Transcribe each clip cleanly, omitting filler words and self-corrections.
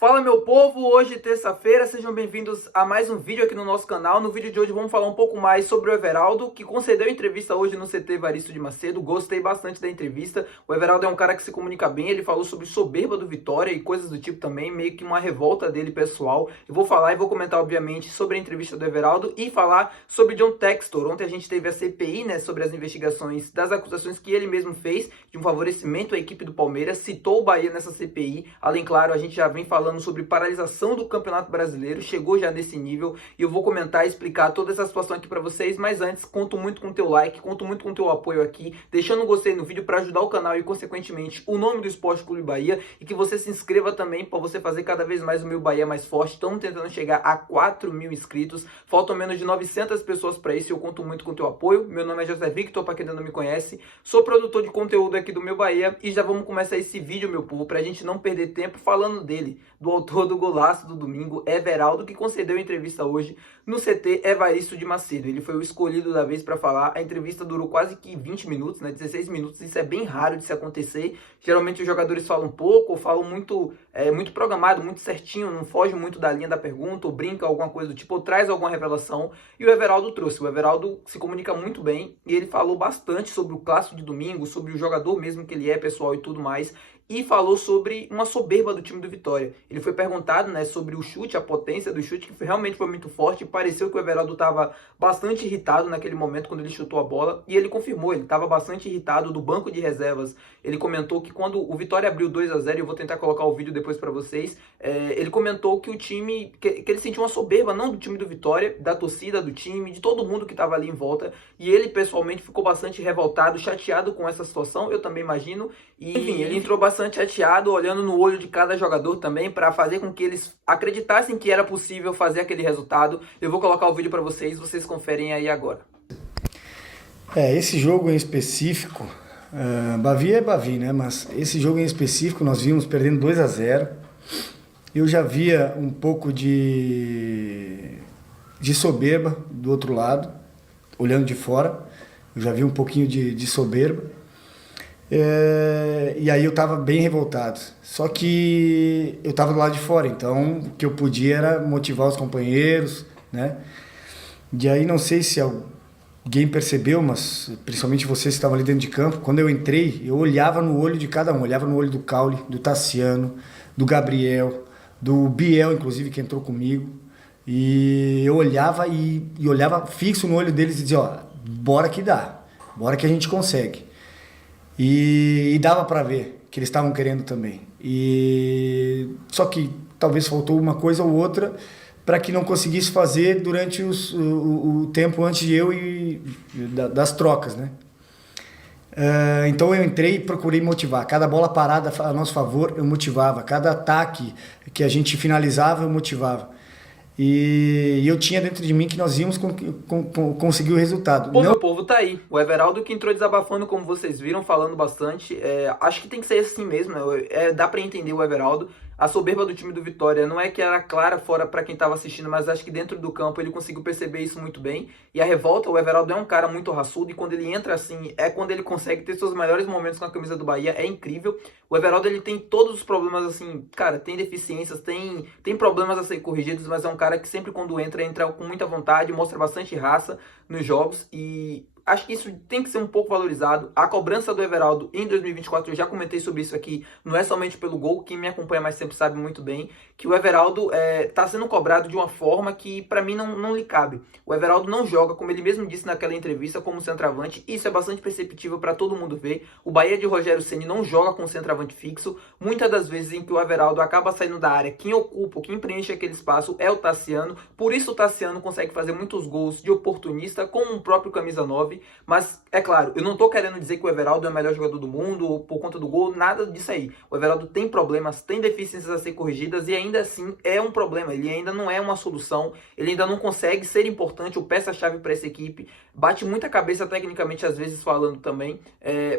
Fala meu povo, hoje terça-feira, sejam bem-vindos a mais um vídeo aqui no nosso canal. No vídeo de hoje vamos falar um pouco mais sobre o Everaldo, que concedeu entrevista hoje no CT Evaristo de Macedo. Gostei bastante da entrevista. O Everaldo é um cara que se comunica bem, ele falou sobre soberba do Vitória e coisas do tipo também, meio que uma revolta dele pessoal. Eu vou falar e vou comentar obviamente sobre a entrevista do Everaldo e falar sobre John Textor. Ontem a gente teve a CPI, né, sobre as investigações das acusações que ele mesmo fez de um favorecimento à equipe do Palmeiras, citou o Bahia nessa CPI. Além, claro, a gente já vem falando sobre paralisação do Campeonato Brasileiro, chegou já nesse nível e eu vou comentar e explicar toda essa situação aqui para vocês, mas antes, conto muito com o teu like, conto muito com o teu apoio aqui, deixando um gostei no vídeo para ajudar o canal e, consequentemente, o nome do Esporte Clube Bahia, e que você se inscreva também para você fazer cada vez mais o meu Bahia mais forte. Estamos tentando chegar a 4.000 inscritos, faltam menos de 900 pessoas para isso e eu conto muito com o teu apoio. Meu nome é José Victor, para quem ainda não me conhece, sou produtor de conteúdo aqui do meu Bahia e já vamos começar esse vídeo, meu povo, para a gente não perder tempo falando dele, do autor do golaço do domingo, Everaldo, que concedeu entrevista hoje no CT Evaristo de Macedo. Ele foi o escolhido da vez para falar. A entrevista durou quase que 20 minutos, né? 16 minutos. Isso é bem raro de se acontecer. Geralmente os jogadores falam pouco, ou falam muito programado, muito certinho, não foge muito da linha da pergunta, ou brinca alguma coisa do tipo, ou traz alguma revelação. E o Everaldo trouxe. O Everaldo se comunica muito bem e ele falou bastante sobre o clássico de domingo, sobre o jogador mesmo que ele é, pessoal, e tudo mais. E falou sobre uma soberba do time do Vitória. Ele foi perguntado, né, sobre o chute, a potência do chute, que realmente foi muito forte. Pareceu que o Everaldo estava bastante irritado naquele momento quando ele chutou a bola. E ele confirmou, ele estava bastante irritado do banco de reservas. Ele comentou que quando o Vitória abriu 2-0, eu vou tentar colocar o vídeo depois para vocês, ele comentou que o time, que ele sentiu uma soberba, não do time do Vitória, da torcida do time, de todo mundo que estava ali em volta. E ele, pessoalmente, ficou bastante revoltado, chateado com essa situação, eu também imagino. E, enfim, ele entrou bastante chateado, olhando no olho de cada jogador também, para fazer com que eles acreditassem que era possível fazer aquele resultado. Eu vou colocar o vídeo para vocês conferem aí agora. Esse jogo em específico, Bavi é Bavi, né? Mas esse jogo em específico nós vimos perdendo 2-0. Eu já via um pouco de soberba do outro lado, olhando de fora. Eu já vi um pouquinho de soberba. E aí eu estava bem revoltado. Só que eu estava do lado de fora, então o que eu podia era motivar os companheiros, né? E aí não sei se alguém percebeu, mas principalmente vocês que estavam ali dentro de campo, quando eu entrei, eu olhava no olho de cada um, olhava no olho do Caule, do Tassiano, do Gabriel, do Biel, inclusive, que entrou comigo, e eu olhava e olhava fixo no olho deles e dizia, ó, bora que dá, bora que a gente consegue. E dava para ver que eles estavam querendo também. Só que talvez faltou uma coisa ou outra para que não conseguisse fazer durante o tempo antes de eu e das trocas, né? Então eu entrei e procurei motivar. Cada bola parada a nosso favor, eu motivava. Cada ataque que a gente finalizava, eu motivava. E eu tinha dentro de mim que nós íamos conseguir o resultado. Bom, meu povo, tá aí. O Everaldo que entrou desabafando, como vocês viram, falando bastante. Acho que tem que ser assim mesmo, né? Dá pra entender o Everaldo. A soberba do time do Vitória não é que era clara fora para quem estava assistindo, mas acho que dentro do campo ele conseguiu perceber isso muito bem. E a revolta, o Everaldo é um cara muito raçudo e quando ele entra assim, é quando ele consegue ter seus melhores momentos com a camisa do Bahia, é incrível. O Everaldo, ele tem todos os problemas assim, cara, tem deficiências, tem problemas a ser corrigidos, mas é um cara que sempre quando entra com muita vontade, mostra bastante raça nos jogos e acho que isso tem que ser um pouco valorizado. A cobrança do Everaldo em 2024, eu já comentei sobre isso aqui, não é somente pelo gol, quem me acompanha mais tempo sabe muito bem, que o Everaldo tá sendo cobrado de uma forma que pra mim não lhe cabe. O Everaldo não joga, como ele mesmo disse naquela entrevista, como centroavante, isso é bastante perceptível pra todo mundo ver. O Bahia de Rogério Ceni não joga com centroavante fixo, muitas das vezes em que o Everaldo acaba saindo da área, quem ocupa, quem preenche aquele espaço é o Tassiano, por isso o Tassiano consegue fazer muitos gols de oportunista, como o próprio camisa 9, mas é claro, eu não tô querendo dizer que o Everaldo é o melhor jogador do mundo por conta do gol, nada disso aí. O Everaldo tem problemas, tem deficiências a ser corrigidas e ainda assim é um problema, ele ainda não é uma solução, ele ainda não consegue ser importante ou peça-chave para essa equipe, bate muita cabeça tecnicamente às vezes falando também,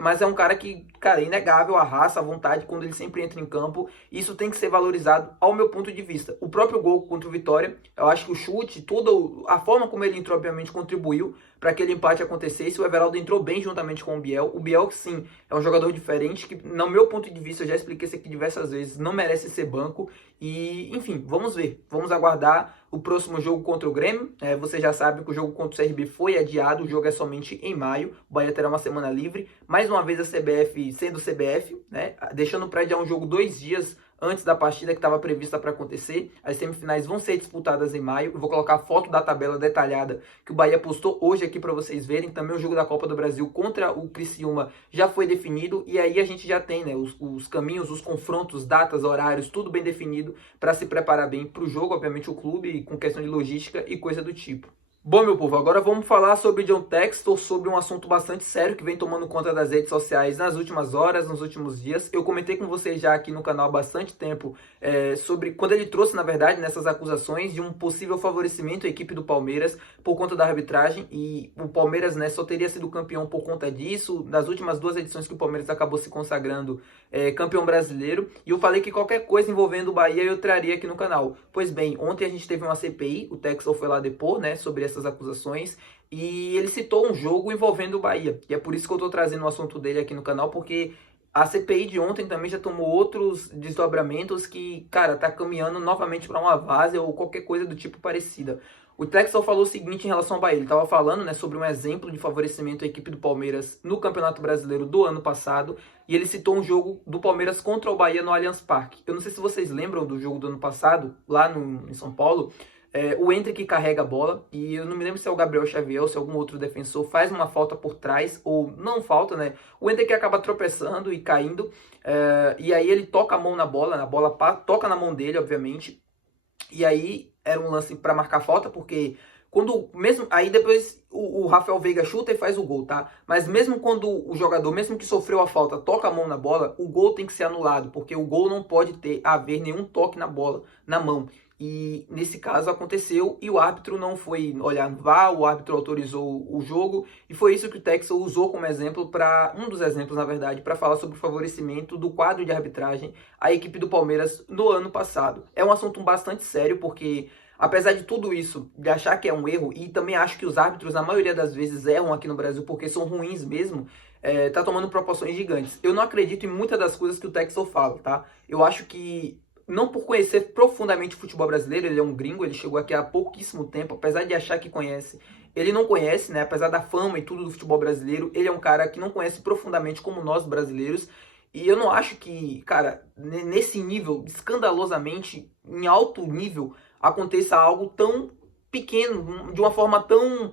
mas é um cara que, cara, é inegável a raça, a vontade quando ele sempre entra em campo, isso tem que ser valorizado ao meu ponto de vista. O próprio gol contra o Vitória, eu acho que o chute, toda a forma como ele entrou obviamente contribuiu, para aquele empate acontecesse. O Everaldo entrou bem juntamente com o Biel. O Biel, sim, é um jogador diferente, que, no meu ponto de vista, eu já expliquei isso aqui diversas vezes, não merece ser banco. E, enfim, vamos ver. Vamos aguardar o próximo jogo contra o Grêmio. Você já sabe que o jogo contra o CRB foi adiado, o jogo é somente em maio. O Bahia terá uma semana livre. Mais uma vez a CBF sendo CBF, né? Deixando para adiar um jogo 2 dias antes da partida que estava prevista para acontecer. As semifinais vão ser disputadas em maio. Eu vou colocar a foto da tabela detalhada que o Bahia postou hoje aqui para vocês verem. Também o jogo da Copa do Brasil contra o Criciúma já foi definido. E aí a gente já tem, né, os caminhos, os confrontos, datas, horários, tudo bem definido para se preparar bem para o jogo. Obviamente o clube com questão de logística e coisa do tipo. Bom, meu povo, agora vamos falar sobre John Textor, sobre um assunto bastante sério que vem tomando conta das redes sociais nas últimas horas, nos últimos dias. Eu comentei com vocês já aqui no canal há bastante tempo sobre quando ele trouxe, na verdade, nessas acusações de um possível favorecimento à equipe do Palmeiras por conta da arbitragem, e o Palmeiras, né, só teria sido campeão por conta disso. Nas últimas 2 edições que o Palmeiras acabou se consagrando campeão brasileiro, e eu falei que qualquer coisa envolvendo o Bahia eu traria aqui no canal. Pois bem, ontem a gente teve uma CPI, o Textor foi lá depor, né, sobre essas acusações, e ele citou um jogo envolvendo o Bahia, e é por isso que eu estou trazendo o assunto dele aqui no canal, porque a CPI de ontem também já tomou outros desdobramentos que, cara, tá caminhando novamente para uma várzea ou qualquer coisa do tipo parecida. O Textor falou o seguinte em relação ao Bahia, ele estava falando, né, sobre um exemplo de favorecimento à equipe do Palmeiras no Campeonato Brasileiro do ano passado, e ele citou um jogo do Palmeiras contra o Bahia no Allianz Parque. Eu não sei se vocês lembram do jogo do ano passado, lá em São Paulo. O Endrick carrega a bola, e eu não me lembro se é o Gabriel Xavier ou se algum outro defensor faz uma falta por trás, ou não falta, né? O Endrick acaba tropeçando e caindo, e aí ele toca a mão na bola toca na mão dele, obviamente, e aí era um lance para marcar falta, porque aí depois o Rafael Veiga chuta e faz o gol, tá? Mas mesmo quando o jogador, mesmo que sofreu a falta, toca a mão na bola, o gol tem que ser anulado, porque o gol não pode haver nenhum toque na bola, na mão. E nesse caso aconteceu, e o árbitro não foi olhar no VAR, o árbitro autorizou o jogo, e foi isso que o Textor usou como exemplo, um dos exemplos, na verdade, para falar sobre o favorecimento do quadro de arbitragem à equipe do Palmeiras no ano passado. É um assunto bastante sério, porque apesar de tudo isso, de achar que é um erro, e também acho que os árbitros, na maioria das vezes, erram aqui no Brasil porque são ruins mesmo, tá tomando proporções gigantes. Eu não acredito em muitas das coisas que o Textor fala, tá? Eu acho que, não por conhecer profundamente o futebol brasileiro, ele é um gringo, ele chegou aqui há pouquíssimo tempo, apesar de achar que conhece, ele não conhece, né? Apesar da fama e tudo do futebol brasileiro, ele é um cara que não conhece profundamente como nós brasileiros, e eu não acho que, cara, nesse nível, escandalosamente, em alto nível, aconteça algo tão pequeno, de uma forma tão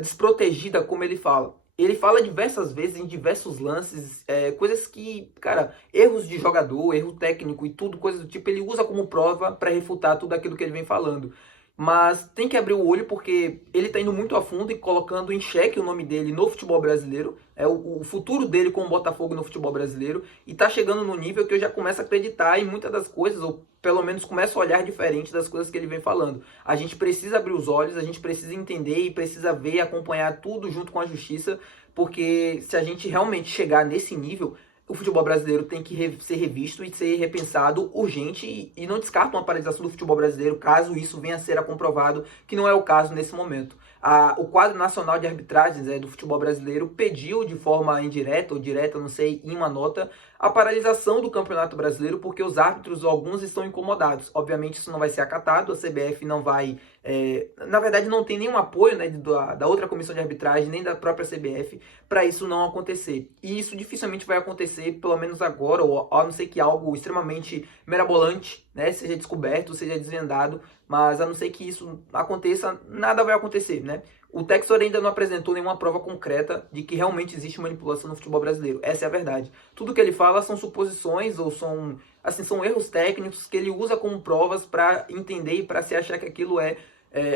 desprotegida como ele fala. Ele fala diversas vezes, em diversos lances, coisas que, cara, erros de jogador, erro técnico e tudo, coisas do tipo, ele usa como prova para refutar tudo aquilo que ele vem falando. Mas tem que abrir o olho, porque ele tá indo muito a fundo e colocando em xeque o nome dele no futebol brasileiro, o futuro dele com o Botafogo no futebol brasileiro, e tá chegando no nível que eu já começo a acreditar em muitas das coisas, ou pelo menos começo a olhar diferente das coisas que ele vem falando. A gente precisa abrir os olhos, a gente precisa entender e precisa ver e acompanhar tudo junto com a justiça, porque se a gente realmente chegar nesse nível, o futebol brasileiro tem que ser revisto e ser repensado urgente, e não descarta uma paralisação do futebol brasileiro caso isso venha a ser comprovado, que não é o caso nesse momento. O quadro nacional de arbitragens do futebol brasileiro pediu de forma indireta ou direta, não sei, em uma nota, a paralisação do Campeonato Brasileiro, porque os árbitros, alguns, estão incomodados. Obviamente isso não vai ser acatado, a CBF não vai, na verdade não tem nenhum apoio, né, da outra comissão de arbitragem, nem da própria CBF, para isso não acontecer. E isso dificilmente vai acontecer, pelo menos agora, ou a não ser que algo extremamente mirabolante, né, seja descoberto, seja desvendado, mas a não ser que isso aconteça, nada vai acontecer, né? O Textor ainda não apresentou nenhuma prova concreta de que realmente existe manipulação no futebol brasileiro. Essa é a verdade. Tudo que ele fala são suposições ou são erros técnicos que ele usa como provas para entender e para se achar que aquilo é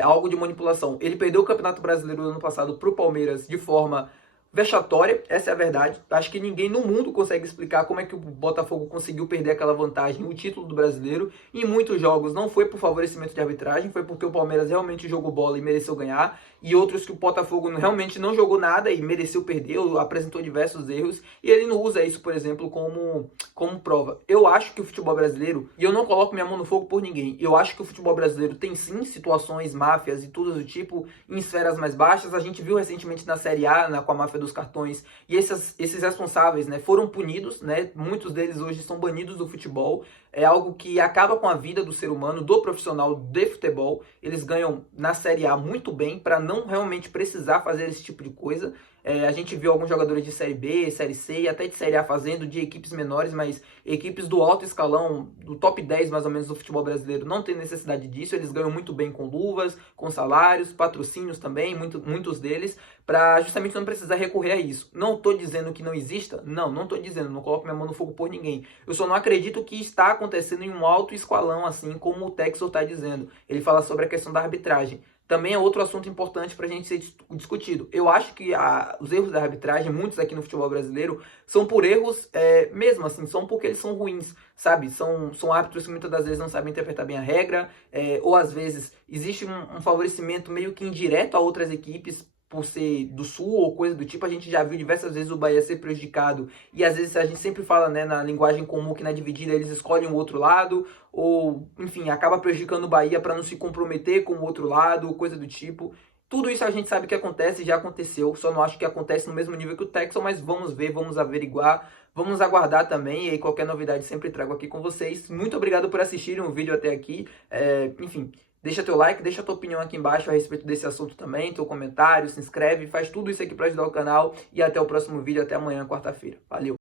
algo de manipulação. Ele perdeu o Campeonato Brasileiro no ano passado para o Palmeiras de forma vexatória, essa é a verdade. Acho que ninguém no mundo consegue explicar como é que o Botafogo conseguiu perder aquela vantagem, o título do Brasileiro. Em muitos jogos não foi por favorecimento de arbitragem, foi porque o Palmeiras realmente jogou bola e mereceu ganhar, e outros que o Botafogo realmente não jogou nada e mereceu perder, apresentou diversos erros, e ele não usa isso, por exemplo, como prova. Eu acho que o futebol brasileiro, e eu não coloco minha mão no fogo por ninguém, eu acho que o futebol brasileiro tem sim situações, máfias e tudo do tipo em esferas mais baixas. A gente viu recentemente na Série A, com a máfia dos cartões, e esses responsáveis, né, foram punidos, né, muitos deles hoje são banidos do futebol. É algo que acaba com a vida do ser humano, do profissional de futebol. Eles ganham na Série A muito bem para não realmente precisar fazer esse tipo de coisa. A gente viu alguns jogadores de Série B, Série C e até de Série A fazendo, de equipes menores, mas equipes do alto escalão, do top 10 mais ou menos do futebol brasileiro, não tem necessidade disso. Eles ganham muito bem com luvas, com salários, patrocínios também, muitos deles, para justamente não precisar recorrer a isso. Não estou dizendo que não exista, não estou dizendo, não coloco minha mão no fogo por ninguém. Eu só não acredito que está acontecendo em um alto escalão, assim como o Texor está dizendo. Ele fala sobre a questão da arbitragem. Também é outro assunto importante para a gente ser discutido. Eu acho que os erros da arbitragem, muitos aqui no futebol brasileiro, são por erros, mesmo assim, são porque eles são ruins, sabe? São árbitros que muitas das vezes não sabem interpretar bem a regra, ou às vezes existe um favorecimento meio que indireto a outras equipes, por ser do Sul ou coisa do tipo. A gente já viu diversas vezes o Bahia ser prejudicado, e às vezes a gente sempre fala, né, na linguagem comum, que na dividida eles escolhem o outro lado, ou enfim, acaba prejudicando o Bahia para não se comprometer com o outro lado, coisa do tipo. Tudo isso a gente sabe que acontece, já aconteceu, só não acho que acontece no mesmo nível que o Texas, mas vamos ver, vamos averiguar, vamos aguardar também, e aí qualquer novidade sempre trago aqui com vocês. Muito obrigado por assistirem o vídeo até aqui, enfim, deixa teu like, deixa tua opinião aqui embaixo a respeito desse assunto também, teu comentário, se inscreve, faz tudo isso aqui para ajudar o canal, e até o próximo vídeo, até amanhã, quarta-feira. Valeu!